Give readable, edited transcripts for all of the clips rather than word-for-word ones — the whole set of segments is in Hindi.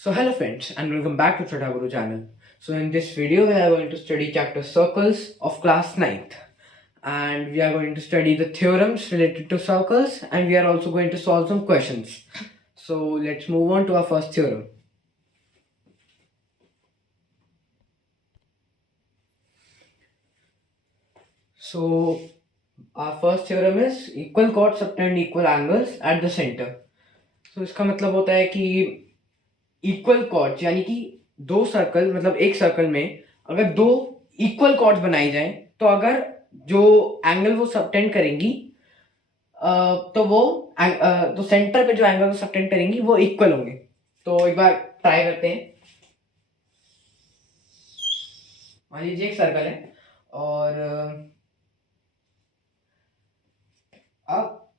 So hello friends and welcome back to Chota Guru channel. So in this video we are going to study chapter circles of class 9th, and we are going to study the theorems related to circles, and we are also going to solve some questions. So let's move on to our first theorem. So our first theorem is equal chords subtend equal angles at the center. So इसका मतलब होता है कि इक्वल कॉर्ड्स यानी कि दो सर्कल मतलब एक सर्कल में अगर दो इक्वल कॉर्ड्स बनाई जाएं तो अगर जो एंगल वो सबटेंड करेंगी तो सेंटर पे जो एंगल वो सबटेंड करेंगी वो इक्वल होंगे. तो एक बार ट्राई करते हैं. मान लीजिए एक सर्कल है और अब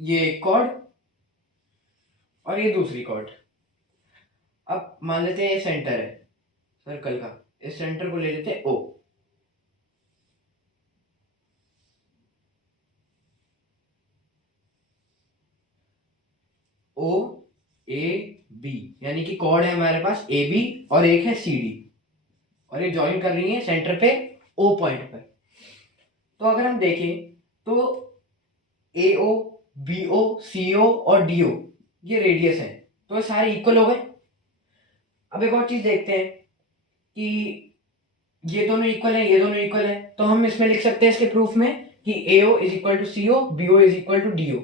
ये कॉर्ड और ये दूसरी कॉर्ड. अब मान लेते हैं ये सेंटर है सर्कल का. इस सेंटर को ले लेते हैं O. O A B यानी कि कॉर्ड है हमारे पास AB और एक है CD और ये ज्वाइन कर रही है सेंटर पे O पॉइंट पर. तो अगर हम देखें तो AO BO CO और DO ये रेडियस है, तो ये सारे इक्वल हो गए. अब एक और चीज देखते हैं कि ये दोनों इक्वल है, ये दोनों इक्वल है, तो हम इसमें लिख सकते हैं इसके प्रूफ में कि AO is equal to CO, BO is equal to DO.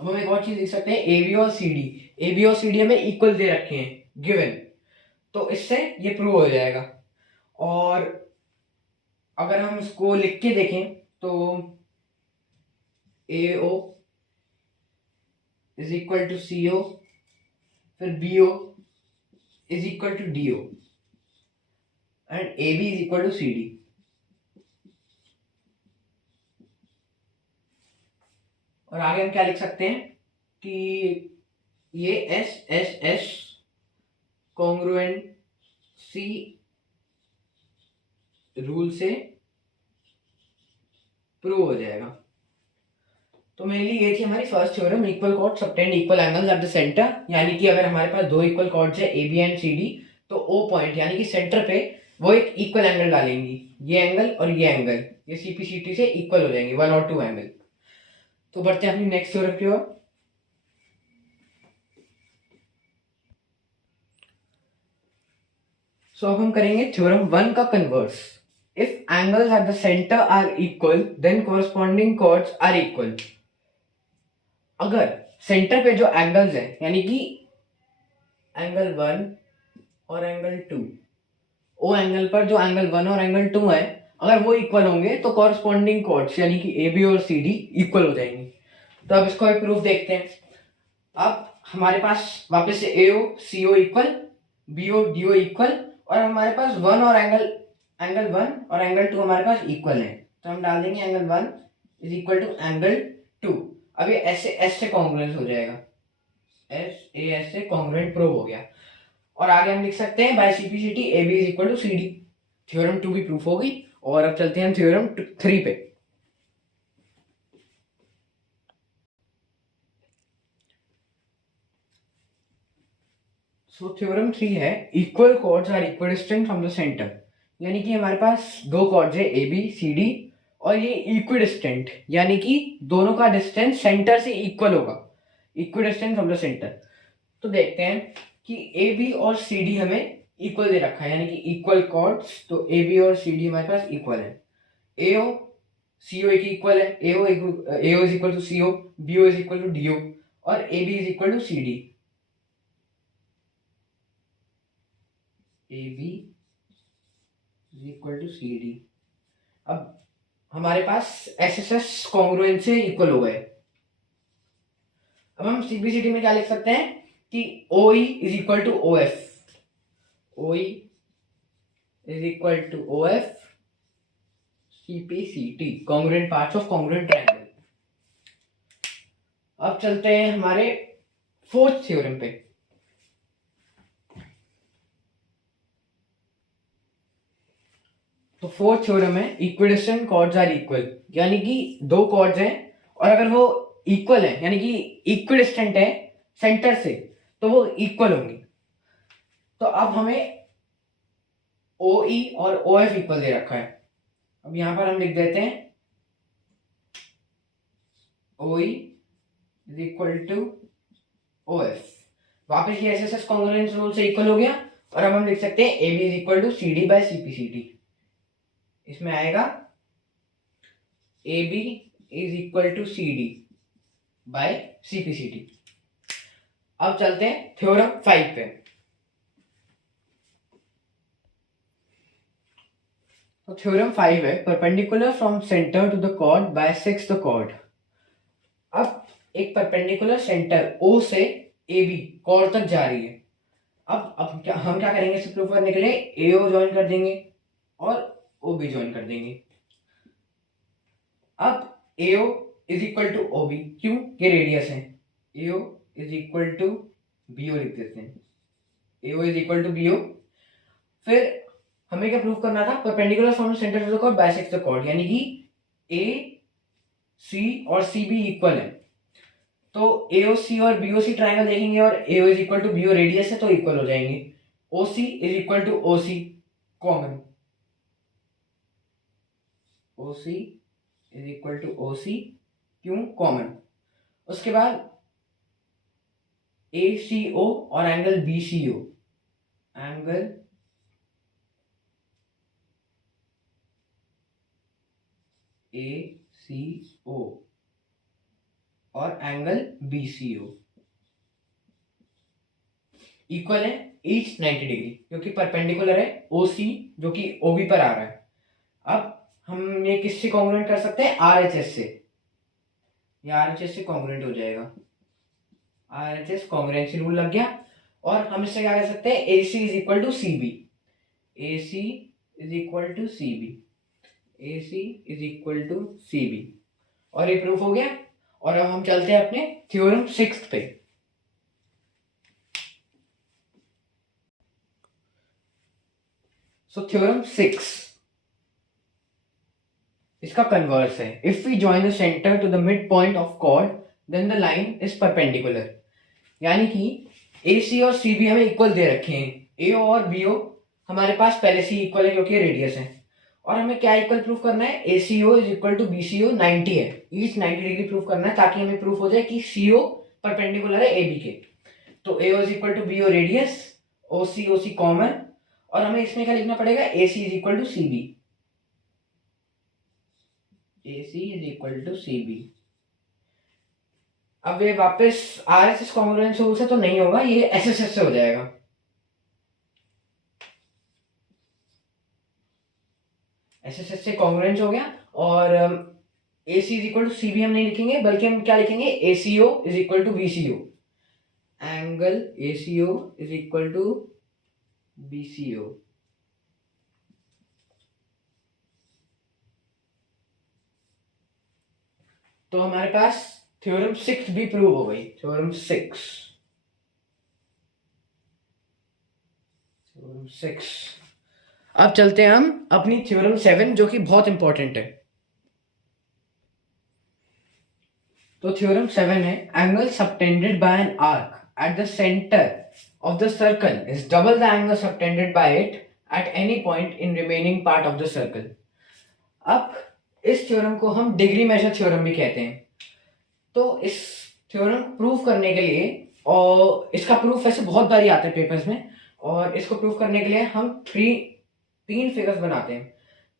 अब हम एक और चीज लिख सकते हैं AB और CD. AB और CD हमें इक्वल दे रखे हैं गिवन, तो इससे ये प्रूव हो जाएगा. और अगर हम इसको लिख के देखें तो AO is equal to CO, फिर BO is equal to DO and AB is equal to CD. और आगे हम क्या लिख सकते हैं कि ये S कॉन्ग्रुएंसी रूल से प्रूव हो जाएगा. तो मेनली ये थी हमारी first theorem, equal cord subtend equal angles at the centre. यानी कि अगर हमारे पास दो इक्वल कॉर्ड्स है AB एंड CD, तो O पॉइंट यानी कि सेंटर पे वो एक इक्वल एंगल डालेंगी. ये एंगल और ये एंगल ये CPCT से इक्वल हो जाएंगे, 1 और 2 एंगल. तो बढ़ते हैं अपनी नेक्स्ट थ्योरम की ओर. सो अब हम करेंगे थ्योरम 1 का converse. If angles at the centre are equal then corresponding chords are equal. अगर सेंटर पे जो एंगल्स है यानी कि एंगल 1 और एंगल 2, ओ एंगल पर जो एंगल 1 और एंगल 2 है, अगर वो इक्वल होंगे तो कॉरस्पॉन्डिंग कॉर्ड्स यानी कि AB और CD इक्वल हो जाएंगे. तो अब इसको एक प्रूफ देखते हैं. अब हमारे पास वापस से AO CO equal, BO DO equal, और हमारे पास 1 और एंगल 1 और एंगल 2 हमारे पास इक्वल है. तो हम डाल देंगे angle 1 is equal to angle 2. अब ये S से कॉन्ग्रुएंट हो जाएगा. S से कॉन्ग्रुएंट प्रूव हो गया. और आगे हम लिख सकते हैं by CPCT AB is equal to CD. Theorem 2 भी प्रूफ होगी. और अब चलते हैं हम थ्योरम 3 पे. सो थ्योरम 3 है equal chords are equidistant from the centre. यानी कि हमारे पास दो कॉर्ड्स है AB CD और ये इक्विडिस्टेंट यानी कि दोनों का डिस्टेंस सेंटर से इक्वल होगा. Equidistant from the centre. तो देखते हैं कि AB और CD हमें इक्वल दे रखा है यानी कि इक्वल कॉर्ड्स. तो AB और CD हमारे पास इक्वल है. AO CO एक इक्वल है. AO is equal to CO, BO is equal to DO और AB is equal to CD. AB is equal to CD. अब हमारे पास SSS कॉन्ग्रुएंट से इक्वल हो गए. अब हम CPCT में क्या लिख सकते हैं कि OE is equal to OF. OE is equal to OF CPCT congruent parts of congruent triangle. अब चलते हैं हमारे फोर्थ थ्योरम पे. तो फोर्थ थ्योरम है इक्विडिस्टेंट कॉर्ड्स आर इक्वल. यानी कि दो कॉर्ड्स हैं और अगर वो इक्वल है यानी कि इक्विडिस्टेंट है सेंटर से, तो वो इक्वल होंगी। तो अब हमें OE और OF इक्वल दे रखा है। अब यहां पर हम लिख देते हैं OE is equal to OF। वापस ये SSS कॉन्ग्रुएंस रूल से इक्वल हो गया। और अब हम लिख सकते हैं AB is equal to CD by CPCD। इसमें आएगा AB is equal to CD by CPCD। अब चलते हैं थ्योरम 5 पे। तो थ्योरम 5 है perpendicular from centre to the chord by sixth chord. अब एक परपेंडिकुलर सेंटर O से AB कॉर्ड तक जा रही है। अब हम क्या करेंगे इसे प्रूव करने के लिए AO ज्वाइन कर देंगे और OB ज्वाइन कर देंगे। अब AO is equal to OB, क्यों? ये रेडियस है। AO is equal to BO लिख देते हैं। AO is equal to BO। फिर हमें क्या प्रूव करना था? Perpendicular from centre to the chord bisect the chord, यानी कि AC और CB इक्वल है। तो AOC और BOC ट्रायंगल देखेंगे और AO is equal to BO radius है तो इक्वल हो जाएंगे। OC is equal to OC common, OC is equal to OC क्यों? कॉमन। उसके बाद ACO और एंगल BCO, एंगल ACO और एंगल BCO इक्वल है ईच 90 डिग्री, क्योंकि परपेंडिकुलर है OC जो कि OB पर आ रहा है। अब हम ये किससे कॉन्ग्रुएंट कर सकते हैं? RHS से। ये RHS से कॉन्ग्रुएंट हो जाएगा। RHS कॉन्ग्रुएंसी रूल लग गया। और हम इससे क्या कर सकते हैं? AC is equal to CB, AC is equal to CB, AC is equal to CB। और ये प्रूफ हो गया। और अब हम चलते हैं अपने थ्योरम 6 पे। सो थ्योरम 6 इसका कन्वर्स है। If we join the centre to the mid point of chord then the line is perpendicular. यानी कि AC और CB हमें इक्वल दे रखे हैं। AO और BO हमारे पास पहले से इक्वल है क्योंकि रेडियस है। और हमें क्या इक्वल प्रूफ करना है? ACO is equal to BCO 90 है, ईच 90 डिग्री प्रूफ करना है, ताकि हमें प्रूफ हो जाए कि CO परपेंडिकुलर है AB के। तो AO is equal to BO radius, OC common. और हमें इसमें क्या लिखना पड़ेगा? AC is equal to CB, AC is equal to CB। अब ये वापस RHS कॉन्ग्रुएंस रूल से तो नहीं होगा, ये SSS से हो जाएगा। SSS से कॉन्ग्रुएंस हो गया। और AC is equal to CB हम नहीं लिखेंगे, बल्कि हम क्या लिखेंगे? ACO is equal to BCO, angle ACO is equal to BCO। तो हमारे पास थ्योरम 6 भी प्रूव हो गई। थ्योरम 6। अब चलते हैं हम अपनी थ्योरम 7 जो कि बहुत इंपॉर्टेंट है। तो थ्योरम 7 है angle subtended bye an arc eight the centre of the circle is double the angle subtended bye it at any point in remaining part of the circle. अब इस थ्योरम को हम डिग्री मेजर थ्योरम भी कहते हैं। तो इस थ्योरम प्रूव करने के लिए, और इसका प्रूफ वैसे बहुत बारी आता है पेपर्स में, और इसको प्रूव करने के लिए हम तीन फिगर्स बनाते हैं।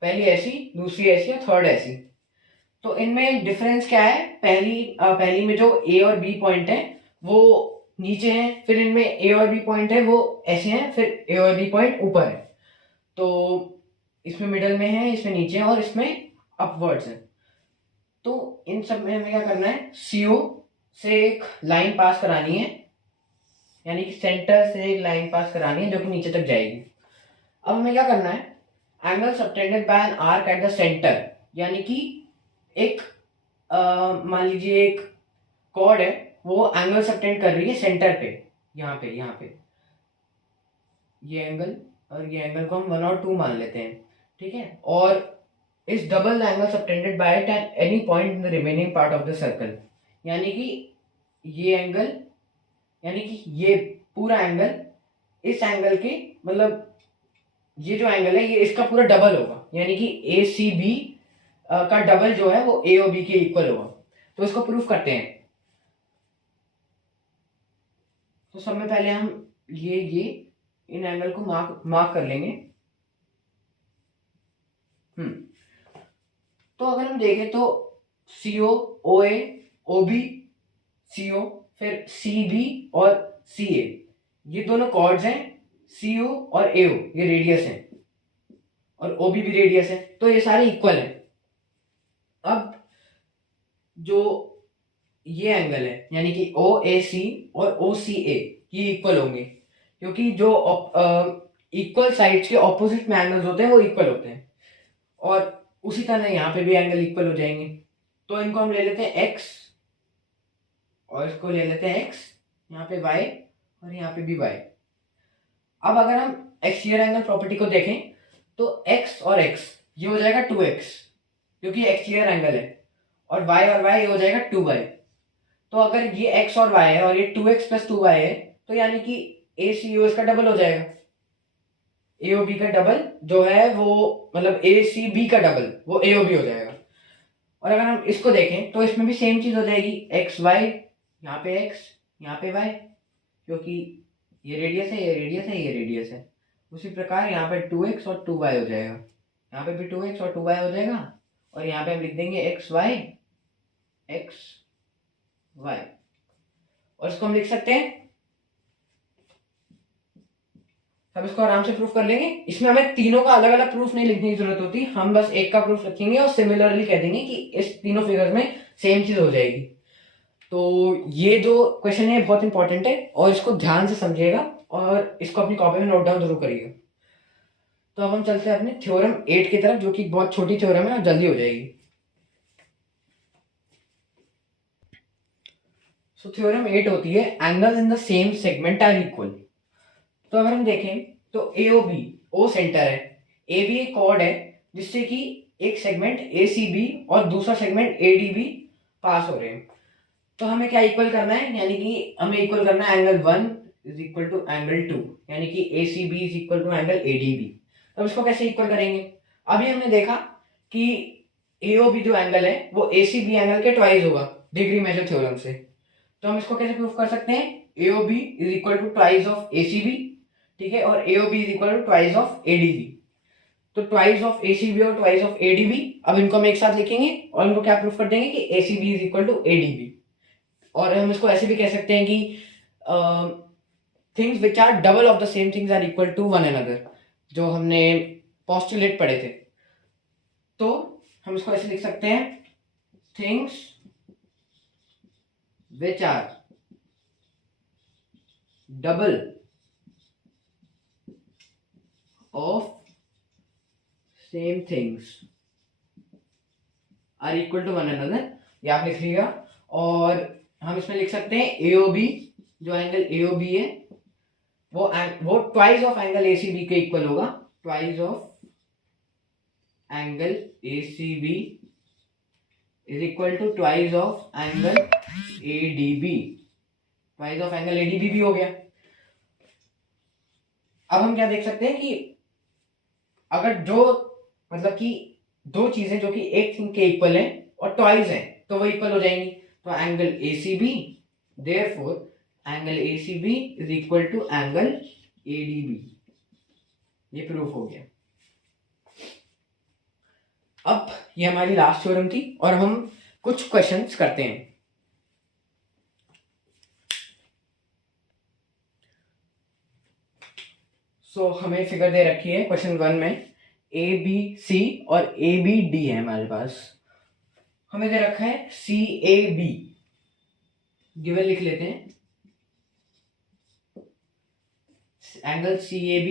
पहली ऐसी, दूसरी ऐसी और थर्ड ऐसी। तो इनमें डिफरेंस क्या है? पहली में जो A और B पॉइंट है वो नीचे हैं, फिर इनमें A और B पॉइंट है वो ऐसे हैं, फिर A और B पॉइंट ऊपर है। तो इसमें मिडल में है, इसमें नीचे है और इसमें अपवर्ड्स है। तो इन सब में हमें क्या करना है? CO से एक लाइन पास करानी है, यानी कि सेंटर से एक लाइन पास करानी है जो कि नीचे तक जाएगी। अब हमें क्या करना है? Angle subtended bye an arc eight the centre, यानी कि एक मान लीजिए एक कॉर्ड है, वो एंगल सबटेंड कर रही है सेंटर पे, यहाँ पे ये एंगल, और ये एंगल को हम 1 और 2 मान लेते हैं, ठीक है। और इस double angle subtended bye it at any point in the remaining part of the circle, यानी कि ये एंगल यानी कि ये पूरा एंगल इस एंगल के मतलब ये जो एंगल है ये इसका पूरा डबल होगा, यानी कि ए सी बी का डबल जो है वो ए और बी के इक्वल होगा। तो इसको प्रूफ करते हैं। तो सब में पहले हम ये इन एंगल को मार्क कर लेंगे। तो अगर हम देखें तो CO OA OB CO फिर CB और CA ये दोनों कॉर्ड्स हैं। CO और AO ये रेडियस हैं और OB भी रेडियस है, तो ये सारे इक्वल हैं। अब जो ये एंगल है यानी कि OAC और OCA ये इक्वल होंगे, क्योंकि जो इक्वल साइड्स के ऑपोजिट में एंगल्स होते हैं वो इक्वल होते हैं। और उसी तरह यहाँ पे भी एंगल इक्वल हो जाएंगे। तो इनको हम ले लेते हैं x और इसको ले लेते हैं x, यहाँ पे y और यहाँ पे भी y। अब अगर हम एक्सियल एंगल प्रॉपर्टी को देखें तो x और x ये हो जाएगा 2x क्योंकि एक्सियल एंगल है, और y ये हो जाएगा 2y। तो अगर ये x और y है और ये 2x प्लस 2y है तो यानी कि ACO इसका डबल हो जाएगा। AOB का डबल जो है वो मतलब ACB का डबल वो AOB हो जाएगा। और अगर हम इसको देखें तो इसमें भी सेम चीज हो जाएगी, XY यहाँ पे x यहाँ पे y, क्योंकि ये रेडियस है ये रेडियस है ये रेडियस है। उसी प्रकार यहाँ पे 2x और 2y हो जाएगा, यहाँ पे भी 2x और 2y हो जाएगा, और यहाँ पे हम लिख देंगे XY XY। और इसको हम लिख सकते हैं, अब इसको आराम से प्रूफ कर लेंगे। इसमें हमें तीनों का अलग अलग प्रूफ नहीं लिखने की जरूरत होती, हम बस एक का प्रूफ रखेंगे और सिमिलरली कह देंगे कि इस तीनों फिगर्स में सेम चीज हो जाएगी। तो ये जो क्वेश्चन है बहुत इंपॉर्टेंट है और इसको ध्यान से समझिएगा और इसको अपनी कॉपी में नोट डाउन जरूर करिएगा। तो अब हम चलते हैं अपने थ्योरम 8 की तरफ, जो कि बहुत छोटी थ्योरम है और जल्दी हो जाएगी। सो थ्योरम 8 होती है angles in the same segment are equal. तो अगर हम देखें तो AOB O सेंटर है, AB एक कॉर्ड है जिससे कि एक सेगमेंट ACB और दूसरा सेगमेंट ADB पास हो रहे हैं। तो हमें क्या इक्वल करना है, यानी कि हमें इक्वल करना है angle 1 is equal to angle 2, यानी कि ACB is equal to angle ADB। तो इसको कैसे इक्वल करेंगे, अभी हमने देखा कि AOB जो एंगल है वो ACB एंगल के ट्वाइस होगा डिग्री मेजर थ्योरम से। तो हम इसको कैसे प्रूफ कर सकते हैं, AOB is equal to twice of ACB, ठीक है, और AOB is equal to twice of ADB। तो ट्वाइस ऑफ ACB और ट्वाइस ऑफ ADB, अब इनको हम एक साथ लिखेंगे और इनको क्या प्रूफ कर देंगे कि ACB is equal to ADB। और हम इसको ऐसे भी कह सकते हैं कि things which are double of the same things are equal to one another, जो हमने पोस्टुलेट पढ़े थे। तो हम इसको ऐसे लिख सकते हैं, things which are double of same things are equal to one another, ये आप लिख लीजिएगा। और हम इसमें लिख सकते हैं AOB, जो एंगल AOB है वो ट्वाइस ऑफ एंगल ACB के इक्वल होगा, twice of angle ACB is equal to twice of angle ADB, twice of angle ADB भी हो गया। अब हम क्या देख सकते हैं कि अगर जो मतलब कि दो चीजें जो कि एक थिंग के इक्वल हैं और ट्वाइस हैं तो वो इक्वल हो जाएंगी। तो angle ACB, therefore angle ACB is equal to angle ADB, ये प्रूफ हो गया। अब ये हमारी लास्ट थ्योरम थी और हम कुछ क्वेश्चंस करते हैं। सो हमें फिगर दे रखी है क्वेश्चन 1 में ABC और ABD है हमारे पास। हमें दे रखा है CAB, गिवन लिख लेते हैं, angle CAB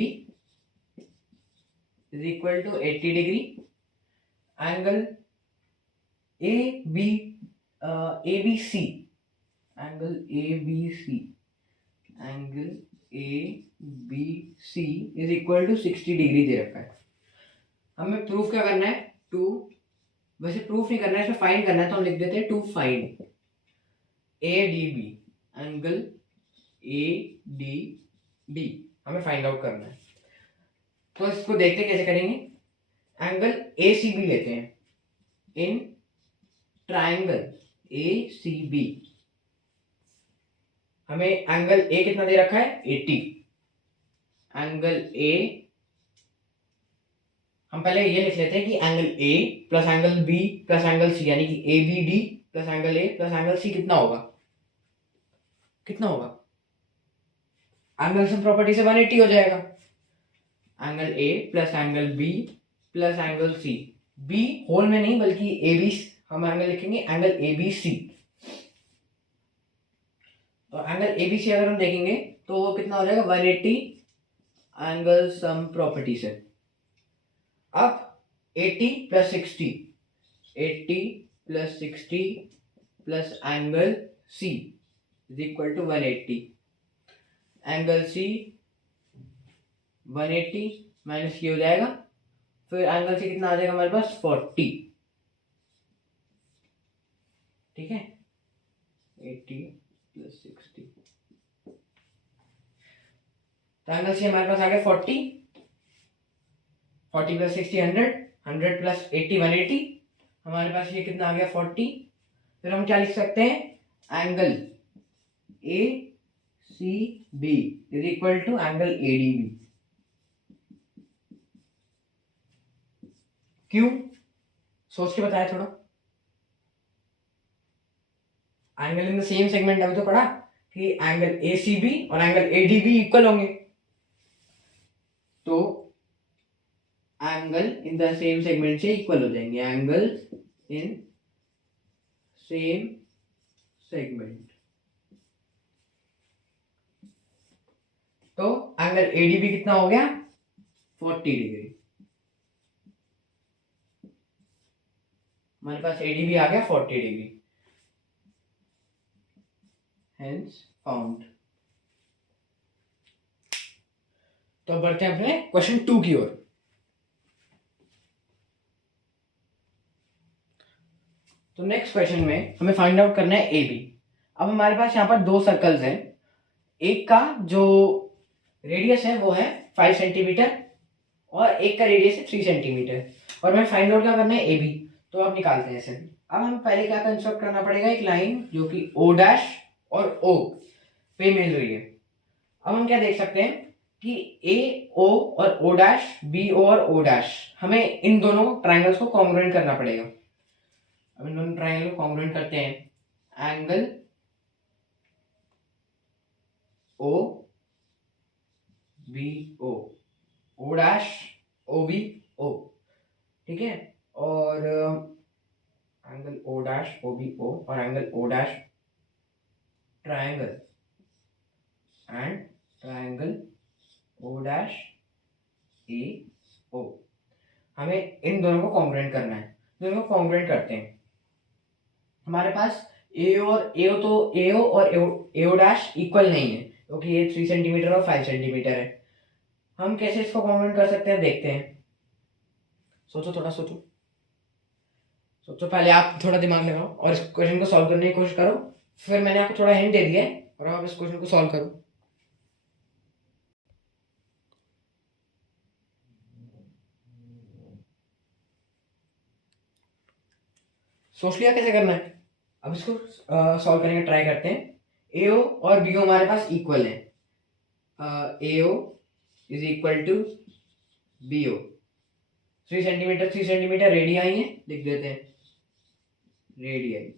is equal to 80 degree, angle ABC angle ABC is equal to 60 degree दे रखा है। हमें प्रूफ क्या करना है, टू, वैसे प्रूफ नहीं करना है, इसमें फाइंड करना है, तो हम लिख देते हैं to find ADB angle A D B हमें फाइंड आउट करना है। तो इसको देखते कैसे करेंगे। एंगल ए सी बी लेते हैं। In triangle A C B हमें एंगल ए कितना दे रखा है 80। एंगल ए हम पहले ये लिख लेते हैं कि angle A plus angle B plus angle C यानी कि A B D plus angle A plus angle C कितना होगा, कितना होगा, एंगल सम प्रॉपर्टी से 180 हो जाएगा। Angle A plus angle B plus angle C, B whole में नहीं बल्कि ए बी, हम एंगल लिखेंगे एंगल ए बी सी। तो एंगल ए बी सी अगर हम देखेंगे तो वो कितना हो जाएगा 180 एंगल सम प्रॉपर्टी से। अब 80 plus 60, 80 plus 60 plus angle C is equal to 180। Angle C 180 minus ये हो जाएगा, फिर एंगल सी कितना आ जाएगा हमारे पास 40। ठीक है, 80 प्लस 60 तो एंगल सी हमारे पास आ गया 40। 40 प्लस 60 100, 100 प्लस 80 180, हमारे पास ये कितना आ गया 40। फिर हम क्या लिख सकते हैं, angle A C B is equal to angle A D B. क्यों, सोच के बताया थोड़ा। Angle in the same segment अभी तो पढ़ा कि एंगल ए सी बी और angle A D B equal होंगे। तो angle in the same segment से इक्वल हो जाएंगे, एंगल इन सेम सेगमेंट। तो एंगल एडीबी कितना हो गया 40 डिग्री। हमारे पास एडीबी आ गया 40 डिग्री, हेंस फाउंड। तो बढ़ते हैं अपने क्वेश्चन 2 की ओर। तो नेक्स्ट क्वेश्चन में हमें फाइंड आउट करना है ए बी। अब हमारे पास यहाँ पर 2 सर्कल्स हैं। एक का जो रेडियस है वो है 5 सेंटीमीटर और एक का रेडियस है 3 सेंटीमीटर, और हमें फाइंड आउट क्या करना है ए बी। तो अब निकालते हैं इसे। अब हमें पहले क्या कंस्ट्रक्ट करना पड़ेगा, एक लाइन जो कि ओ डैश और ओ पे मिल रही है। अब हम क्या देख सकते हैं कि ए ओ और ओ डैश, बी ओ और ओ डैश, हमें इन दोनों ट्राइंगल्स को कॉन्ग्रुएंट करना पड़ेगा। अब इन दोनों ट्राइंगल को कॉन्ग्रुएंट करते हैं। Angle O B O, O dash O B O, ठीक है, और angle O dash O B O और angle O dash triangle and triangle O dash A O, हमें इन दोनों को कॉन्ग्रुएंट करना है। दोनों को कॉन्ग्रुएंट करते हैं। हमारे पास ए और ए तो ए और ए ओ डैश इक्वल नहीं है क्योंकि ये 3 सेंटीमीटर और 5 सेंटीमीटर है। हम कैसे इसको कॉन्ग्रुएंट कर सकते हैं देखते हैं। सोचो, थोड़ा सोचो, सोचो, पहले आप थोड़ा दिमाग लगाओ और इस क्वेश्चन को सॉल्व करने की कोशिश करो। फिर मैंने आपको थोड़ा हिंट दे दिया है और आप इस क्वेश्चन को सॉल्व करो। सोच लिया कैसे करना है? अब इसको सॉल्व करने का ट्राई करते हैं। AO और BO हमारे पास इक्वल है। AO is equal to BO। 3 centimetre 3 centimetre radii है, लिख देते हैं रेडियाई।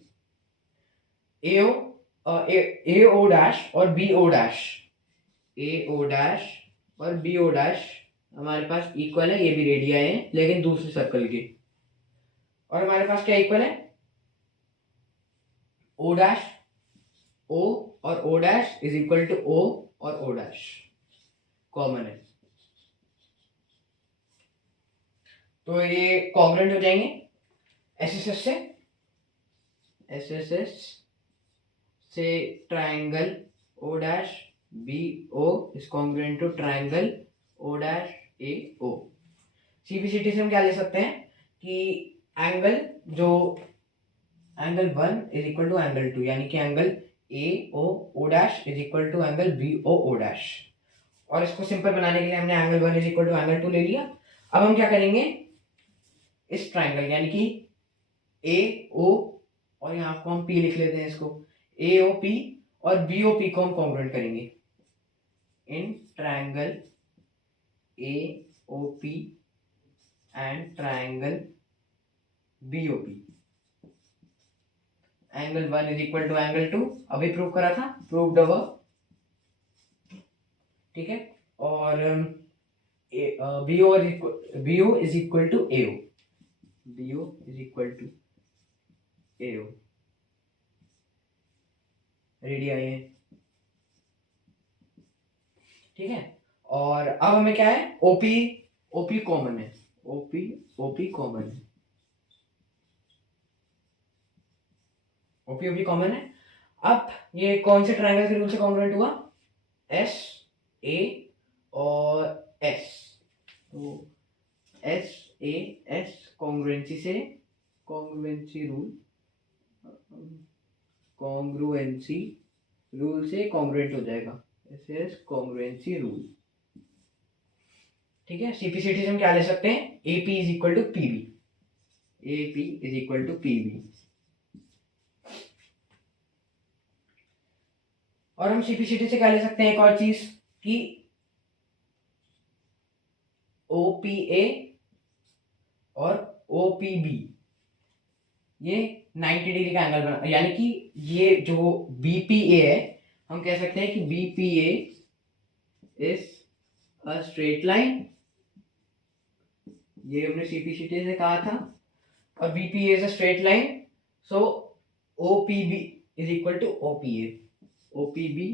AO डैश और BO डैश, AO डैश और BO डैश हमारे पास इक्वल है। ये भी रेडियाई है लेकिन दूसरे सर्कल के। और हमारे पास क्या इक्वल है, O डैश O और O dash is equal to O और O डैश कॉमन है। तो ये कॉन्ग्रुएंट हो जाएंगे SSS से। SSS से triangle O dash BO is congruent to triangle O dash AO। CBCT से हम क्या ले सकते हैं कि angle 1 is equal to angle 2, यानी कि angle A O O dash is equal to angle B O O dash. और इसको सिंपल बनाने के लिए हमने angle 1 is equal to angle 2 ले लिया। अब हम क्या करेंगे, इस ट्राइंगल यानी कि ए ओ, और यहाँ को हम पी लिख लेते हैं, इसको ए ओ पी और बी ओ पी को हम कॉन्ग्रुएंट करेंगे in triangle A O P and triangle B O P. Angle 1 is equal to angle 2 अभी प्रूव करा था, प्रूव्ड अबव, ठीक है। और B O is equal to A O, B O is equal to A O, radii है, ठीक है। और अब हमें क्या है, ओपी ओपी कॉमन है, ओपी कॉमन है, ओपी ओपी कॉमन है। अब ये कौन से ट्रायंगल के रूल से कॉन्ग्रुएंट हुआ, एस ए और एस, तो एस ए एस कॉन्ग्रुएंसी से, कॉन्ग्रुएंसी रूल, कॉन्ग्रुएंसी रूल से कॉन्ग्रुएंट हो जाएगा, एस एस कॉन्ग्रुएंसी रूल, ठीक है। सीपीसीटी से हम क्या ले सकते हैं, AP is equal to PB, AP is equal to PB. और हम सीपीसीटी से क्या ले सकते हैं, एक और चीज कि ओपीए और ओपीबी ये 90 डिग्री का एंगल बना, यानी कि ये जो बीपीए है, हम कह सकते हैं कि BPA is a straight line, ये हमने सीपीसीटी से कहा था, और BPA is a straight line, so OPB is equal to OPA, OPB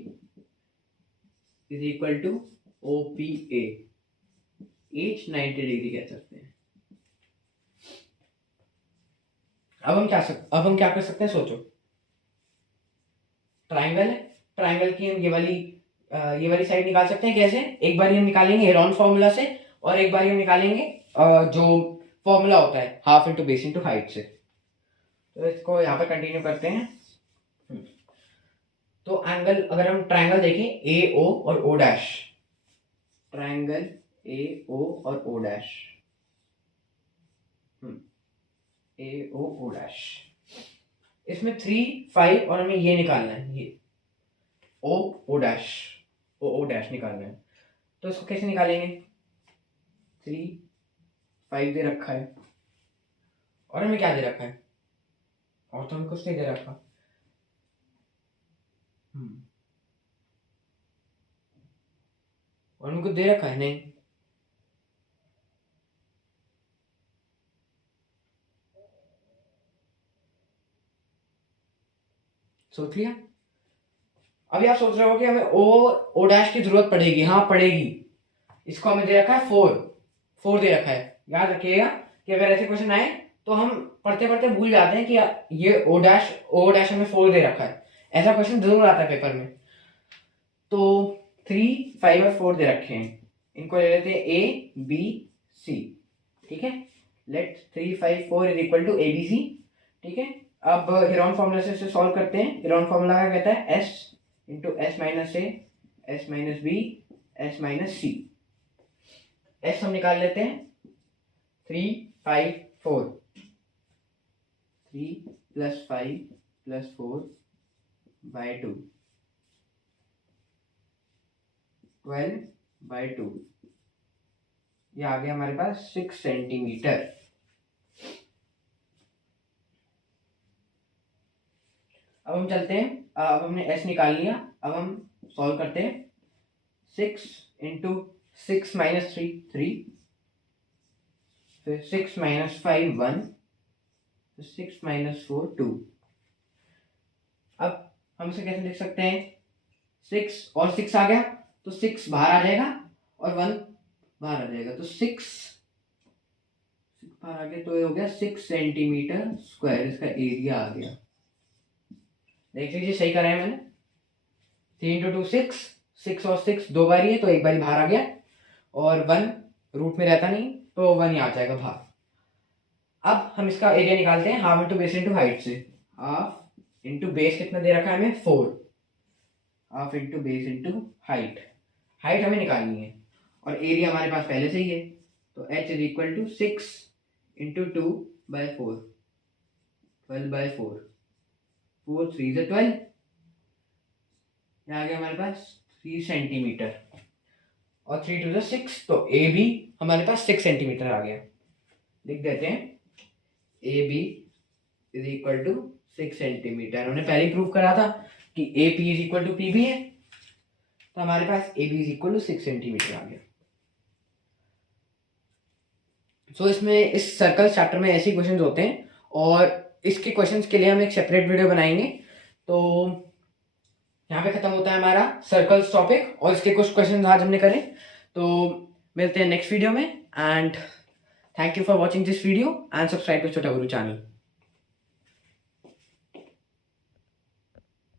is equal to OPA, each 90 degree कह सकते हैं। अब हम क्या कर सकते हैं, सोचो, ट्राइंगल है, ट्राइंगल की हम ये वाली साइड निकाल सकते हैं कैसे, एक बार हम निकालेंगे हेरॉन फॉर्मूला से, और एक बार हम निकालेंगे जो फॉर्मूला होता है half into base into height से। तो इसको यहाँ पर कंटिन्यू करते हैं। तो एंगल, अगर हम ट्राइंगल देखें ए ओ और ओ डैश, ट्राइंगल ए ओ और ओ dash, A O O dash, इसमें 3 5 और हमें ये निकालना है, ये ओ ओ डैश निकालना है। तो इसको कैसे निकालेंगे, 3 5 दे रखा है, और हमें क्या दे रखा है, और तो हमें कुछ नहीं दे रखा, और हमें कुछ दे रखा है नहीं, सोच लिया। अभी आप सोच रहे हो कि हमें ओ डैश की जरूरत पड़ेगी, हाँ पड़ेगी, इसको हमें दे रखा है 4 दे रखा है। याद रखिएगा कि अगर ऐसे क्वेश्चन आए तो हम पढ़ते पढ़ते भूल जाते हैं कि ये ओ डैश हमें 4 दे रखा है, ऐसा क्वेश्चन जरूर आता है पेपर में। तो 3 5 और 4 दे रखे हैं, इनको ले लेते हैं ए बी सी, ठीक है। Let 3 5 4 is equal to A B C, ठीक है। अब हेरॉन फॉर्मूला से सॉल्व करते हैं। हेरॉन फॉर्मूला क्या कहता है, S into S minus A S minus B S minus C. S हम निकाल लेते हैं, 3 5 4, 3 प्लस 5 प्लस 4 बाय 2, 12 बाय 2, ये आ गया हमारे पास 6 सेंटीमीटर। अब हम चलते हैं, अब हमने s निकाल लिया, अब हम सॉल्व करते हैं। 6 इंटू 6 माइनस 3 3, फिर 6 माइनस 5 1, फिर 6 माइनस 4 2। अब हम इसे कैसे लिख सकते हैं, 6 और 6 आ गया तो 6 बाहर आ जाएगा और 1 बाहर आ जाएगा, तो 6 बाहर आ गया, तो ये हो गया 6 सेंटीमीटर स्क्वायर, इसका एरिया आ गया। देख लीजिए सही करा है मैंने, 3 इंटू 2 6, 6 और 6 दो बारी है तो एक बारी बाहर आ गया, और 1 रूट में रहता नहीं तो 1 ही आ जाएगा बाहर। अब हम इसका एरिया निकालते हैं half into base into height से। हाफ इंटू बेस कितना दे रखा है हमें, 4, half into base into height. Height हमें निकालनी है और एरिया हमारे पास पहले से ही है, तो h is equal to 6 into 2/4, 12/4, 4 3 से 12, आ गया हमारे पास 3 सेंटीमीटर और 3 2 6, तो ए बी हमारे पास 6 सेंटीमीटर आ गया। लिख देते हैं A B is equal to 6 centimetre. हमने पहले ही प्रूव करा था कि A P is equal to P B है, तो हमारे पास A B is equal to 6 centimetre आ गया। सो इसमें इस सर्कल चैप्टर में ऐसे क्वेश्चंस होते हैं और इसके क्वेश्चंस के लिए हम एक सेपरेट वीडियो बनाएंगे। तो यहाँ पे खत्म होता है हमारा सर्कल्स टॉपिक और इसके कुछ क्वेश्चंस आज हमने करे। तो मिलते हैं नेक्स्ट वीडियो में and thank you for watching this video and subscribe to Chhota Guru channel.